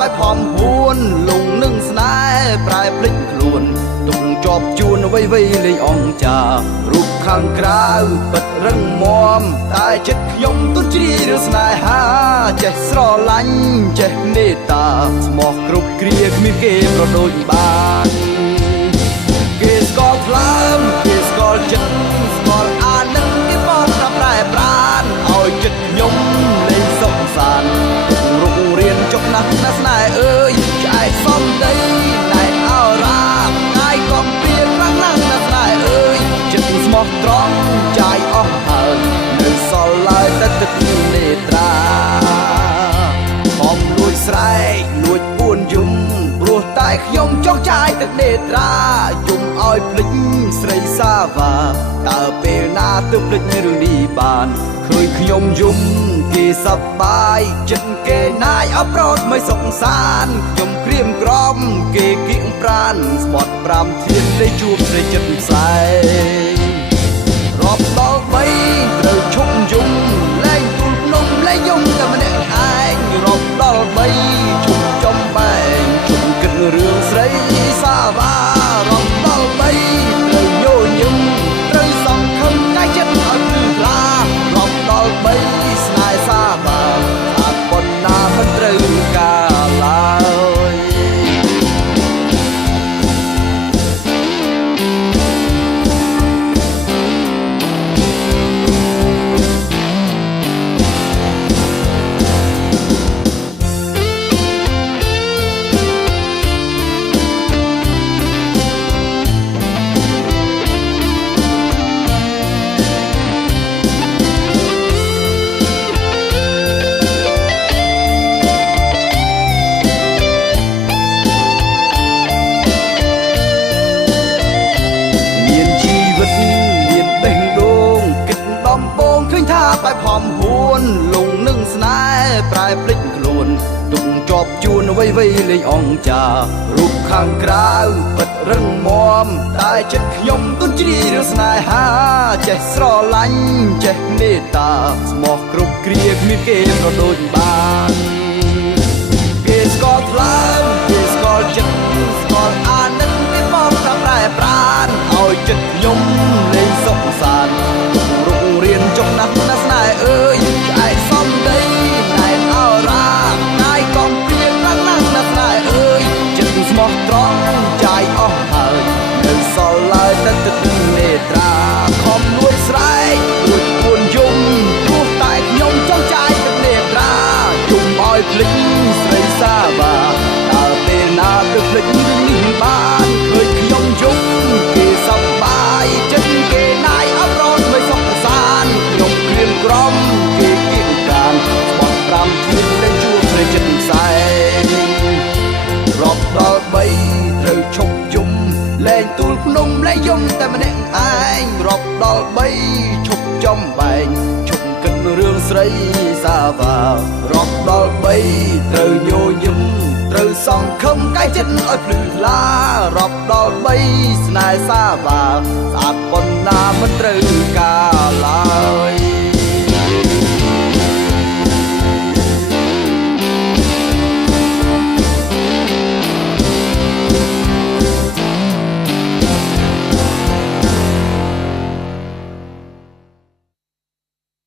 បែបហំហួនលងនឹងស្នេហ៍ប្រែភ្លេចខ្លួនទុកជាប់ជួនអ្វីលេងអង្ចារូបខាងក្រៅពិតរឹងមាំតែចិត្តខ្ញុំទុនជ្រាយរឿងស្នេហាចេះស្រឡាញ់ចេះមេត្តាស្មោះគ្រប់គ្រាគ្មានគេប្រដូចបានគេស្គាល់ថ្លើមគេស្គាល់ចិត្តស្គាល់អាណិតគេបងប្រែប្រានឲ្យចិត្តខ្ញុំលេងសុខសាន្តរុករៀនចុកណាស់ណាស្នេហ៍អើយឆ្អែតសំដីណែអោរាកាយកំព្រាខ្លាំងណាស់ណាស្នេហ៍អើយចិត្តស្មោះត្រង់ចាយអស់ហើយនៅសល់ឡើយតែទឹកនេត្រាខំលួចស្រែកលួចពួនយំព្រោះតែខ្ញុំចង់ចាយទឹកនេត្រាយំឲ្យភ្លេចស្រីសាវ៉ាតើពេលណាទើបភ្លេចរឿងនេះបានឃើញខ្ញុំយំគេសប្បាយចិត្តគេណាយអប្រោតមិនសុខសានខ្ញុំក្រៀមក្រំគេគៀងប្រានស្បត់5ធានលេជួបស្រីចិត្តផ្សែងរាប់ដល់3ត្រូវឈប់យំលែងទូលភ្នំលែងយំតែម្នាក់ឯងរាប់ដល់3ឈប់ចំបែងឈប់គិតរឿងស្រីសាវ៉ារាប់ដល់3ត្រូវញញឹមត្រូវសង្ឃឹមកាយចិត្តឲ្យភ្លឺថ្លារាប់ដល់3ស្នេហ៍សាវ៉ាអាប៉ុណ្ណាមិនត្រូវការឡើយបែបហំហួនលងនឹងស្នេហ៍ប្រែភ្លេចខ្លួនទុកជាប់ជួនអ្វីលេងអង្ចារូបខាងក្រៅពិតរឹងមាំតែចិត្តខ្ញុំទុនជ្រាយរឿងស្នេហាចេះស្រឡាញ់ចេះមេត្តាស្មោះគ្រប់គ្រាគ្មានគេប្រដូចបានគេស្គាល់ថ្លើមគេស្គាល់ចិត្តស្គាល់អាណិតគេបងប្រែប្រានឲ្យចិត្តខ្ញុំលេងសុខសាន្តរុករៀនចុកណាស់ណាស្នេហ៍អើយឆ្អែតសំដីណែអោរាកាយកំព្រាខ្លាំងណាស់ណាស្នេហ៍អើយចិត្តស្មោះត្រង់ចាយអស់ហើយនៅសល់ឡើយតែទឹកនេត្រាខំលួចស្រែកលួចពួនយំព្រោះតែខ្ញុំចង់ចាយទឹកនេត្រាយំឲ្យភ្លេចស្រីសាវ៉ាតើពេលណាទើបភ្លេចរឿងនេះបានឃើញខ្ញុំយំគេសប្បាយចិត្តគេណាយអប្រោតមិនសុខសានខ្ញុំគ្រៀមក្រំគេគៀងកានស្បត់5ធានលេងជួបស្រីចិត្តផ្សែងរាប់ដល់3ត្រូវឈប់យំលែងទូលភ្នំលែងយំតែម្នាក់ឯងរាប់ដល់3ឈប់ចំបែងឈប់គិតរឿងស្រីសាវ៉ារាប់ដល់3ត្រូវញញឹមត្រូវសង្ឃឹមកាយចិត្តឲ្យភ្លឺថ្លារាប់ដល់3ស្នេហ៍សាវ៉ាស្អាតប៉ុណ្ណាមិនត្រូវការឡើយ